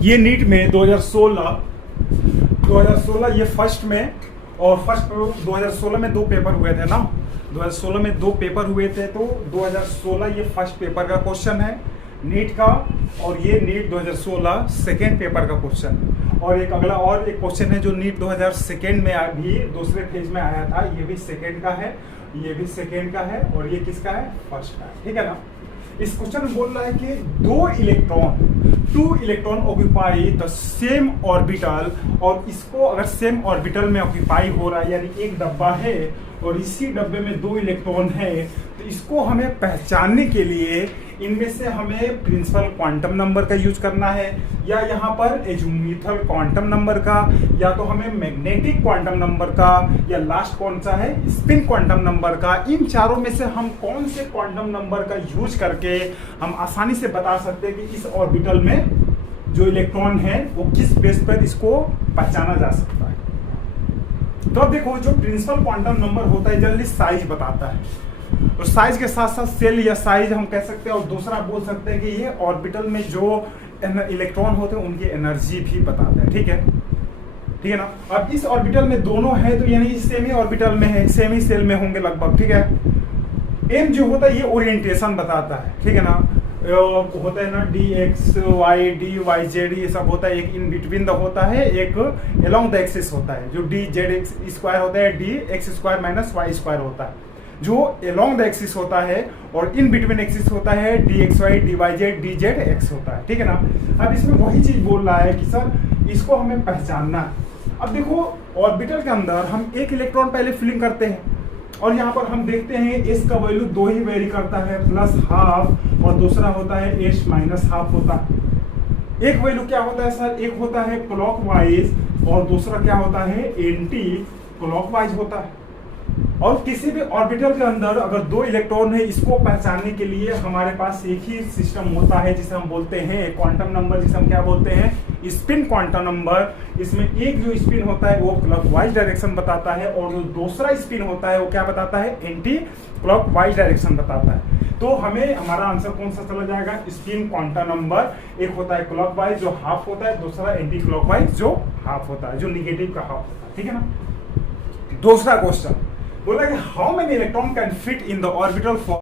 ये नीट में 2016 ये फर्स्ट में, और फर्स्ट 2016 में 2 पेपर हुए थे ना, 2016 में 2 पेपर हुए थे, तो 2016 ये फर्स्ट पेपर का क्वेश्चन है नीट का, और ये नीट 2016 सेकेंड पेपर का क्वेश्चन। और एक अगला और एक क्वेश्चन है जो नीट 2002 में भी दूसरे फेज में आया था, ये भी सेकेंड का है, ये भी सेकेंड का है, और ये किसका है, फर्स्ट का है, ठीक है ना। इस क्वेश्चन में बोल रहा है कि 2 electron occupy the same orbital, और इसको अगर सेम ऑर्बिटल में ऑक्यूपाई हो रहा है, यानी एक डब्बा है और इसी डब्बे में 2 इलेक्ट्रॉन है, तो इसको हमें पहचानने के लिए इनमें से हमें प्रिंसिपल क्वांटम नंबर का यूज करना है, या यहाँ पर एजुमिथल क्वांटम नंबर का, या तो हमें मैग्नेटिक क्वांटम नंबर का, या लास्ट कौन सा है, स्पिन क्वांटम नंबर का। इन चारों में से हम कौन से क्वांटम नंबर का यूज करके हम आसानी से बता सकते हैं कि इस ऑर्बिटल में जो इलेक्ट्रॉन है वो किस बेस पर इसको पहचाना जा सकता है। तो अब देखो, जो प्रिंसिपल क्वांटम नंबर होता है जनरली साइज बताता है, और साइज के साथ साथ सेल या साइज हम कह सकते हैं, और दूसरा बोल सकते हैं कि ये ऑर्बिटल में जो इलेक्ट्रॉन होते हैं उनकी एनर्जी भी बताता है, ठीक है ना। अब इस ऑर्बिटल में दोनों है, तो यानी सेम ही ऑर्बिटल में है, सेम ही सेल में होंगे लगभग, ठीक है। एम जो होता है ये ओरिएंटेशन बताता है, ठीक है ना, होता है ना dxy dyz, ये सब होता है, एक इन बिटवीन द होता है, एक अलोंग द एक्सिस होता है, जो dz स्क्वायर होता है, dx square minus y square होता है, जो अलोंग द एक्सिस होता है, और इन बिटवीन एक्सिस होता है dxy dyz dzx होता है, ठीक है ना। अब इसमें वही चीज बोल रहा है कि सर इसको हमें पहचानना है। अब देखो, ऑर्बिटल के अंदर हम एक इलेक्ट्रॉन पहले फिलिंग करते हैं, और यहाँ पर हम देखते हैं एस का वैल्यू 2 ही वेरी करता है, +½ और दूसरा होता है एस -½ होता है। एक वैल्यू क्या होता है सर, एक होता है क्लॉकवाइज और दूसरा क्या होता है एंटी क्लॉकवाइज होता है। और किसी भी ऑर्बिटल के अंदर अगर 2 इलेक्ट्रॉन है, इसको पहचानने के लिए हमारे पास एक ही सिस्टम होता है जिसे हम बोलते हैं क्वांटम नंबर, जिसे हम क्या बोलते हैं, स्पिन क्वांटम नंबर। इसमें एक जो स्पिन होता है वो क्लॉकवाइज डायरेक्शन बताता है, और जो दूसरा स्पिन होता है वो क्या बताता है, एंटी क्लॉकवाइज डायरेक्शन बताता है। तो हमें हमारा आंसर कौन सा चला जाएगा, स्पिन क्वांटम नंबर। एक होता है क्लॉकवाइज जो हाफ होता है, दूसरा एंटी क्लॉकवाइज जो हाफ होता है, जो निगेटिव का हाफ होता है, ठीक है ना। दूसरा क्वेश्चन बोला कि how many electron can fit in the orbital for